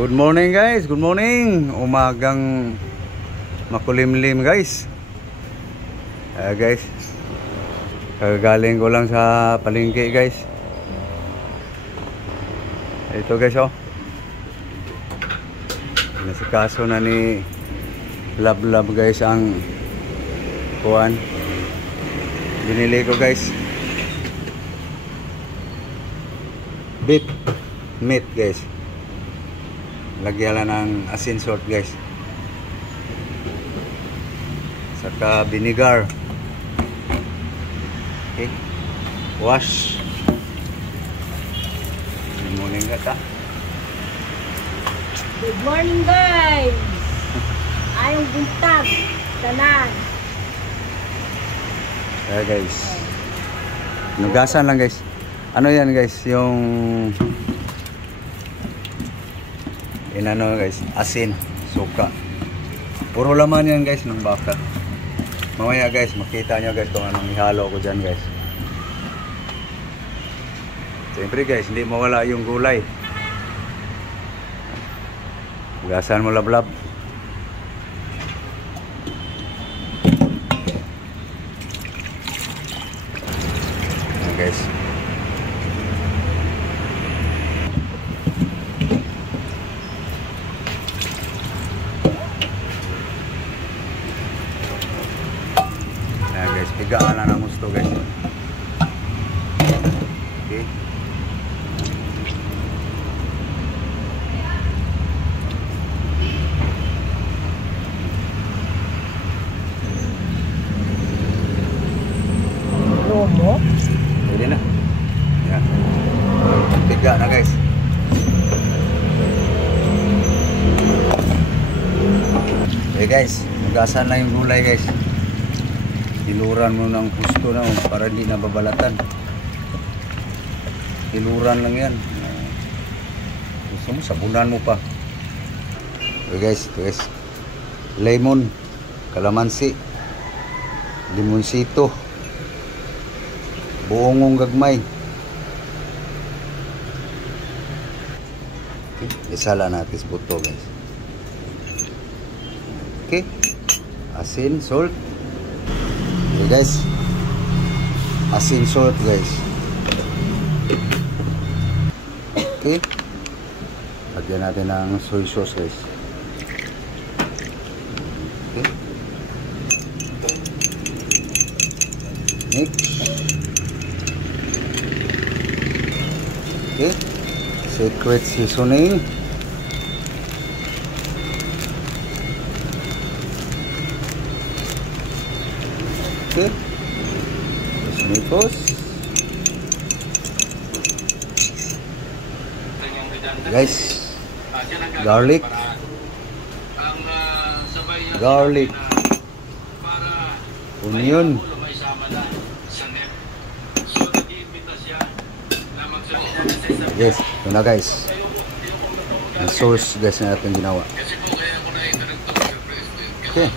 Good morning guys, good morning. Umagang makulimlim guys. Guys, kagaling ko lang sa palengke guys. Ito guys oh. Nasikaso na ni Love guys ang kuwan. Binili ko guys. Beef meat guys. Lagyan lang ng asin salt guys. Saka vinegar. Okay. Wash. Good morning kata. Good morning guys. Ayong buntag. Tanan. Kaya guys. Nugasan lang guys. Ano yan guys? Yung inano guys, asin, suka. Puro laman yan guys ng baka. Mamaya guys, makita nyo guys kung anong ihalo ko dyan guys. Siyempre guys, hindi mawala yung gulay. Gasan mo lablab. Ayan guys. Pigaan na ng gusto guys. Okay. Romo. Pwede na. Yan. Piga na guys. Okay guys, magasan na yung gulay guys. Tiluran mo ng gusto na para hindi nababalatan. Tiluran lang yan. Gusto mo, sabunan mo pa. Okay guys, ito guys. Lemon, kalamansi, limonsito, buongong gagmay. Okay, isala natin sa buto guys. Okay, asin, salt. Okay guys, asin salt guys. Okay, lagyan natin ng soy sauce guys. Okay, mix. Okay, secret seasoning. Okay, Mekos. Guys, garlic, onion. Yes, ito na guys. Ang sauce guys na natin ginawa. Okay.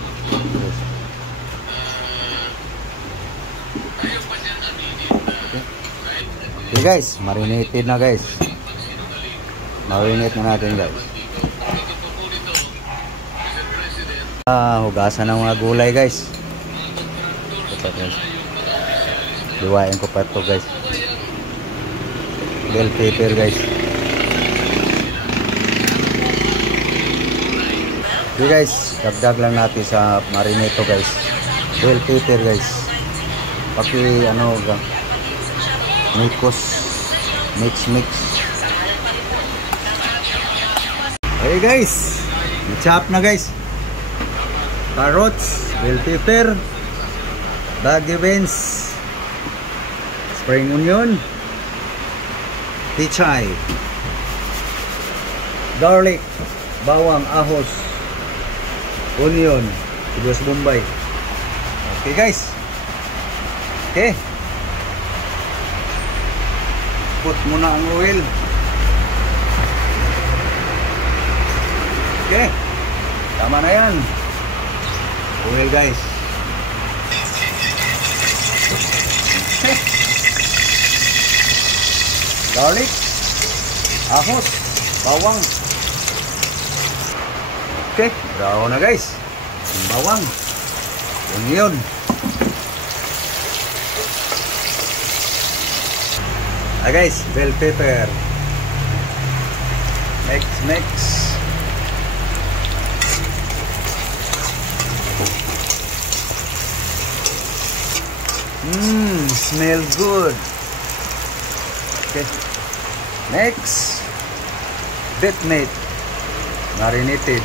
Okay guys, marinated na guys. Marinate na natin guys. Hugasan ng mga gulay guys. Ito guys. Liwain ko pa ito guys. Bell pepper guys. Okay guys, dagdag lang natin sa marinate to guys. Bell pepper guys. Paki ano Mekos mix. Okay guys, chop na guys. Carrots, bell pepper, baguio beans, spring onion, pichay, garlic, bawang, ahos, onion, sibuyas bombay. Okay guys. Okay. Put muna ang oil. Okay, tama na yan. Oil guys. Okay. Garlic, ahos, bawang, Okay, brown na guys. Yung bawang. Onion. Guys, bell pepper. Mix, mix. Smell good. Okay. Next, bit meat, marinated.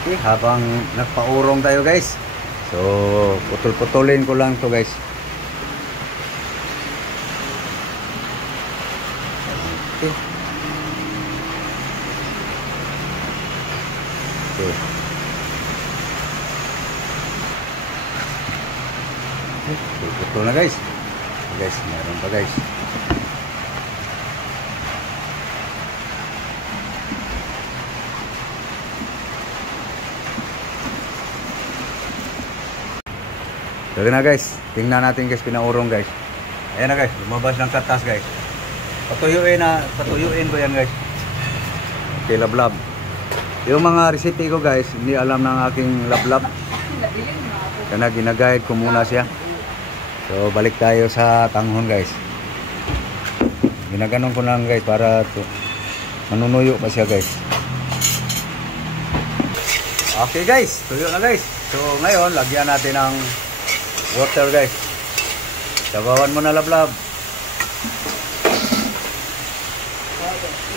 Okay, habang nagpaurong tayo guys, so putol-putulin ko lang to guys. Okay. Okay. Okay, putol na guys. Guys, meron pa guys. So yun na guys, tingnan natin guys, pinaurong guys. Ayan na guys, lumabas ng katas guys. Patuyuin ko yan guys. Okay, lablab. Yung mga recipe ko guys, hindi alam ng aking lablab. Kaya ginagayad ko muna siya. So balik tayo sa tanghon guys. Ginaganon ko lang guys para manunuyo pa siya guys. Okay guys, tuyo na guys. So ngayon, lagyan natin ng water guys. Sabawan mo na lablab.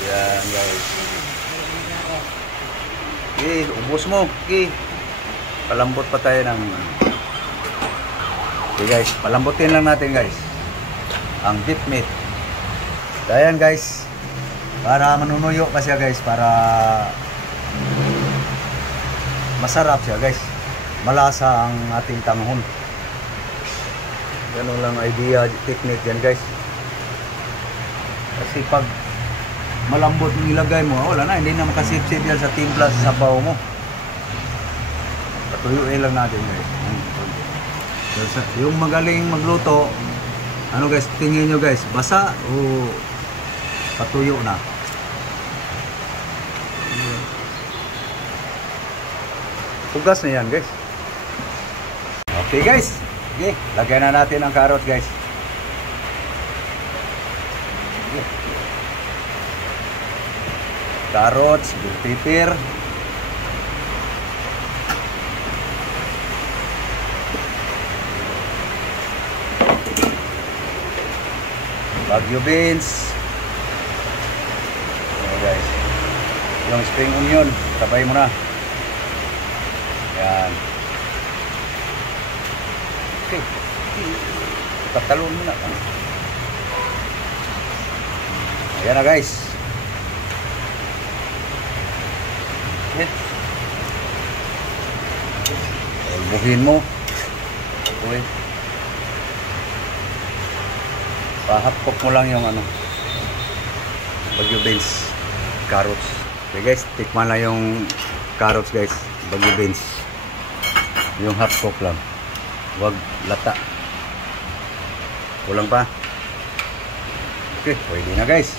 Yan guys. Okay, ubos mo. Okay. Palambot pa tayo ng... Okay guys, palambutin lang natin guys ang beef meat. Ayan guys, para manunuyo pa siya guys, para masarap siya guys, malasa ang ating tanghon. Ganun lang idea, technique yan guys. Kasi pag malambot yung ilagay mo, wala na, hindi na makasip-sip yan sa timpla sa sabaw mo. Patuyuin lang natin guys. Yung magaling magluto, ano guys, tingin nyo guys, basa o patuyo na. Tugas na yan guys. Okay guys. Okay, lagyan na natin ang carrots guys. Okay. Carrots, bell pepper. Baguio beans. Okay guys. Yung spring onion, sabay mo na. Yan. Okay. Tatalon mo na. Ayan na guys. Okay. Ulbuhin mo. Okay. Pahapok mo lang yung ano, Baguio beans, carrots. Okay guys, tikman lang yung carrots guys, Baguio beans. Yung half cook lang. Huwag lata. Kulang pa. Okay, pwede na guys.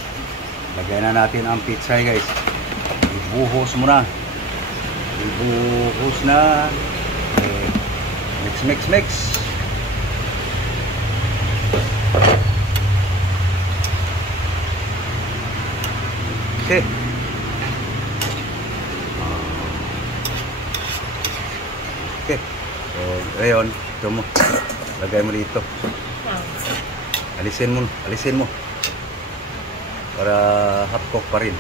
Lagyan na natin ang pizza guys. Ibuhos mo na. Ibuhos na. Okay. Mix, mix, mix. Okay. Okay. So, ngayon, ito mo. Lagay mo dito. Alisin mo. Para half cook pa rin.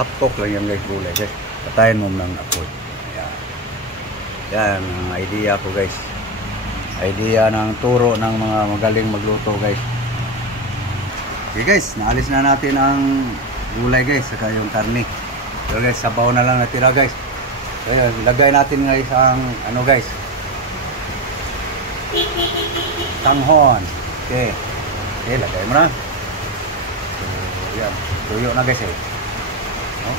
Half cook lang yan guys, gulay guys. Patayin mo ng apoy. Yan. Yan ang idea ko guys. Idea ng turo ng mga magaling magluto guys. Okay guys, naalis na natin ang gulay guys, saka yung karne. So guys, sabaw na lang natira guys. So yun, lagay natin guys ang ano guys. tanghon. Okay. Okay, lagay mo na. So, yan. Tuyo na guys eh. No?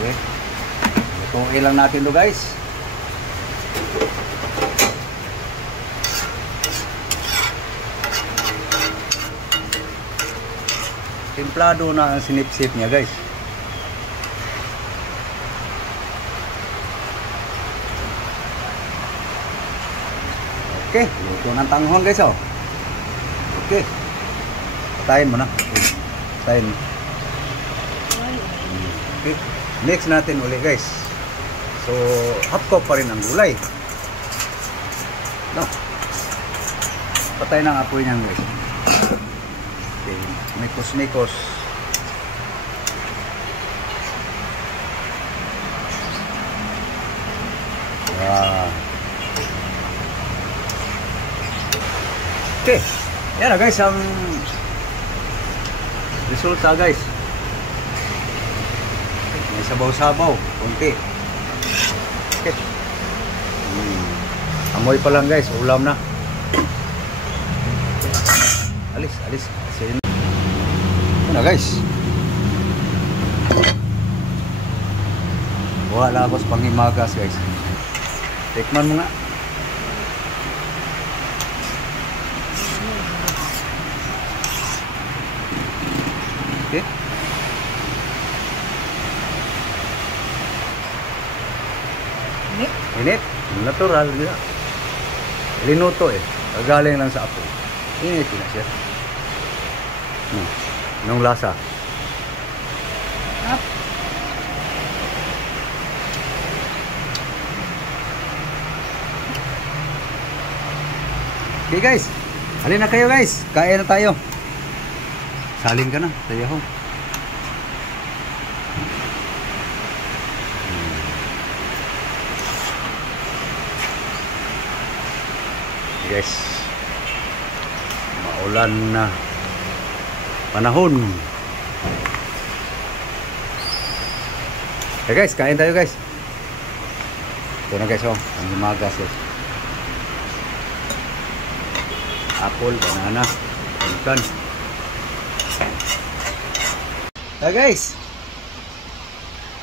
Okay. Lutuin lang natin to guys. Templado na ang sinipsip niya guys. Okay, luto ng tanghon guys oh. Okay. Patayin mo na. Patayin mo. Okay. Mix natin uli guys. So, half cook pa rin ang gulay. No. Patay ng apoy niyan guys. Okay. Mikos-mikos. Okay. Yan na guys ang resulta guys. May sabaw-sabaw. Kunti. Okay. Amoy pa lang guys. Ulam na. Alis. Asin. Yan na guys. Wala ako sa panghimagas guys. Tikman mo nga. Okay. Init. Natural dia. Linuto eh. Galing lang sa apoy. Init na siya. Nung lasa. Up. Okay guys. Halin na kayo guys. Kain na tayo. Salin ka na, tayo ho. Guys, maulan na panahon. Okay guys, kain tayo guys. Ito na guys, oh, ang himagas guys. Apple, banana, ikan. Hey guys,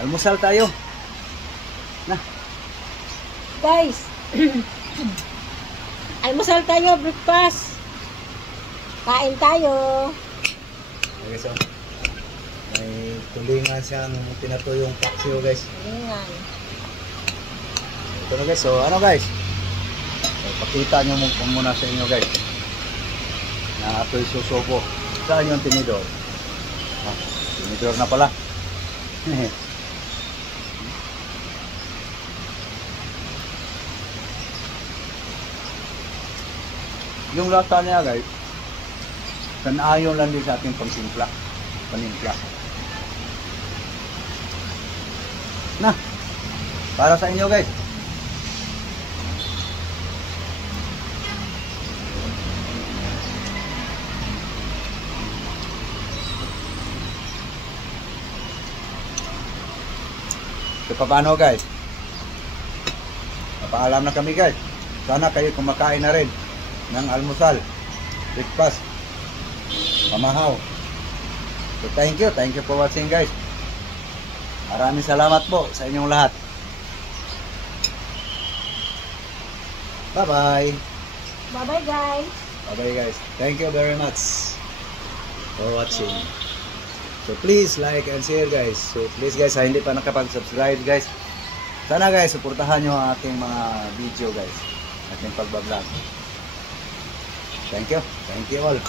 almusal tayo. Na. Guys, almusal tayo, breakfast. Kain tayo. Okay, guys, oh. May tulingan siyang pinatuyong paksiw guys. Ayan. Ito na guys, so ano guys? So, pakita nyo muna sa inyo guys. Na ito'y susubo. Saan yung tinidor? Tinidor na pala. Yung lata niya guys, sanayon lang din sa ating pangsimpla. Panimpla. Na, para sa inyo guys. So, paano guys? Napaalam na kami guys. Sana kayo kumakain na rin ng almusal, breakfast, pamahaw. So thank you for watching guys. Maraming salamat po sa inyong lahat. Bye bye. Bye bye guys. Bye bye guys. Thank you very much for watching. So please like and share guys. So please guys, sa hindi pa nakapag-subscribe guys, sana guys, suportahan nyo ang ating mga video guys, ating pagbablog. Thank you all.